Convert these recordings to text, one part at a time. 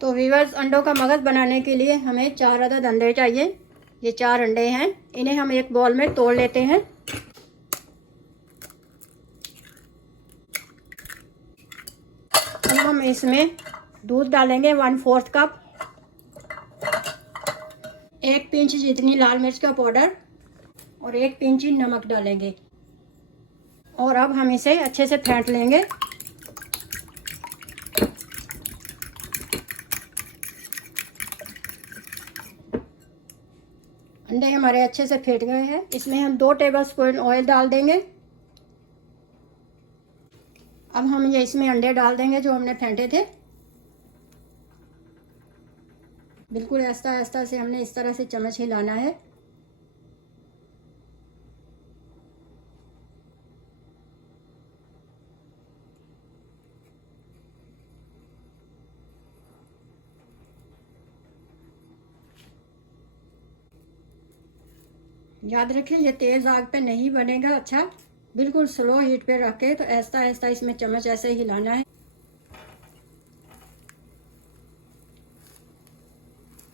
तो व्यूअर्स, अंडों का मगज़ बनाने के लिए हमें 4 अदद अंडे चाहिए। ये 4 अंडे हैं, इन्हें हम एक बाउल में तोड़ लेते हैं। अब हम इसमें दूध डालेंगे 1/4 कप, 1 पिंच जितनी लाल मिर्च का पाउडर और 1 पिंच नमक डालेंगे। और अब हम इसे अच्छे से फेंट लेंगे। अंडे हमारे अच्छे से फेंट गए हैं। इसमें हम 2 टेबलस्पून ऑयल डाल देंगे। अब हम ये इसमें अंडे डाल देंगे जो हमने फेंटे थे। बिल्कुल आहिस्ता आहिस्ता से हमने इस तरह से चम्मच हिलाना है। याद रखें, ये तेज़ आग पे नहीं बनेगा। अच्छा, बिल्कुल स्लो हीट पे रख के तो आहिस्ता आहिस्ता इसमें चम्मच ऐसे हिलाना है।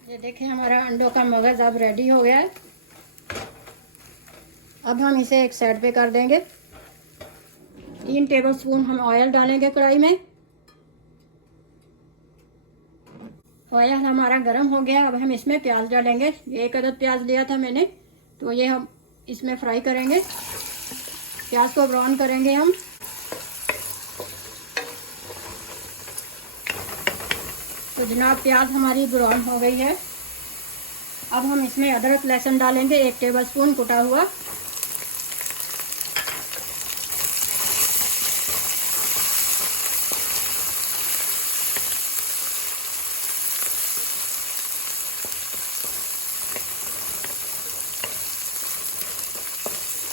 ये देखें, हमारा अंडों का मगज़ अब रेडी हो गया है। अब हम इसे एक साइड पे कर देंगे। 3 टेबलस्पून हम ऑयल डालेंगे कढ़ाई में। ऑयल हमारा गर्म हो गया। अब हम इसमें प्याज डालेंगे। 1 अदद प्याज लिया था मैंने, तो ये हम इसमें फ्राई करेंगे। प्याज को ब्राउन करेंगे हम। तो जनाब, प्याज हमारी ब्राउन हो गई है। अब हम इसमें अदरक लहसुन डालेंगे 1 टेबलस्पून कुटा हुआ।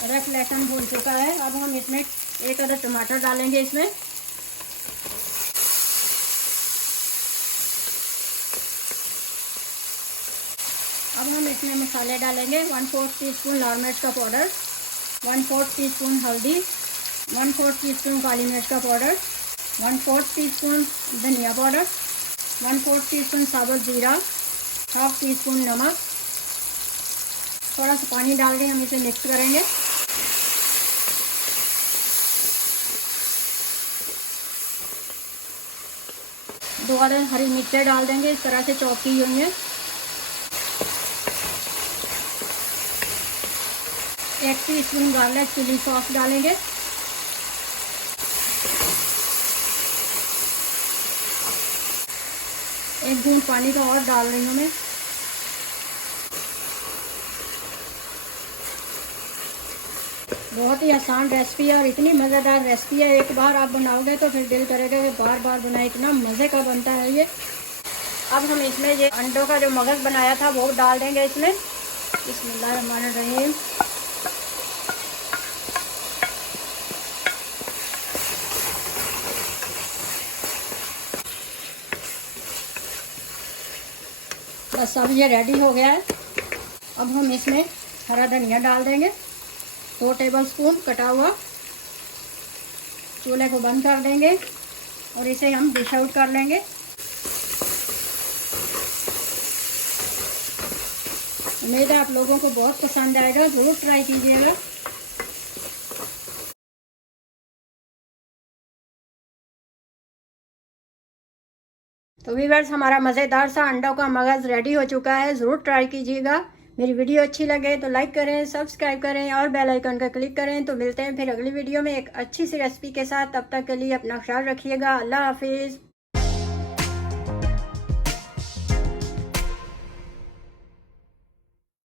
अदरक लहसुन भून चुका है। अब हम इसमें 1 अदद टमाटर डालेंगे इसमें। अब हम इसमें मसाले डालेंगे। 1/4 टीस्पून लाल मिर्च का पाउडर, 1/4 टीस्पून हल्दी, 1/4 टीस्पून काली मिर्च का पाउडर, 1/4 टीस्पून धनिया पाउडर, 1/4 टीस्पून साबुत जीरा, 1/2 टीस्पून नमक। थोड़ा सा पानी डाल के हम इसे मिक्स करेंगे। दो अदद हरी मिर्चें डाल देंगे, इस तरह से चॉप की हुई है। 1 टीस्पून गार्लिक चिली सॉस डालेंगे। एक बूंद पानी का और डाल रही हूँ मैं। बहुत ही आसान रेसिपी है और इतनी मज़ेदार रेसिपी है। एक बार आप बनाओगे तो फिर दिल करेगा कि बार बार बनाए। इतना मज़े का बनता है ये। अब हम इसमें ये अंडों का जो मगज़ बनाया था वो डाल देंगे इसमें। बिस्मिल्लाहिर्रहमानिर्रहीम। बस अब ये रेडी हो गया है। अब हम इसमें हरा धनिया डाल देंगे, 2 टेबलस्पून कटा हुआ। चूल्हे को बंद कर देंगे और इसे हम डिश आउट कर लेंगे। उम्मीद है आप लोगों को बहुत पसंद आएगा, ज़रूर ट्राई कीजिएगा। तो व्यूअर्स, हमारा मज़ेदार सा अंडों का मगज़ रेडी हो चुका है। ज़रूर ट्राई कीजिएगा। मेरी वीडियो अच्छी लगे तो लाइक करें, सब्सक्राइब करें और बेल आइकन का क्लिक करें। तो मिलते हैं फिर अगली वीडियो में एक अच्छी सी रेसिपी के साथ। तब तक के लिए अपना ख्याल रखिएगा। अल्लाह हाफिज़।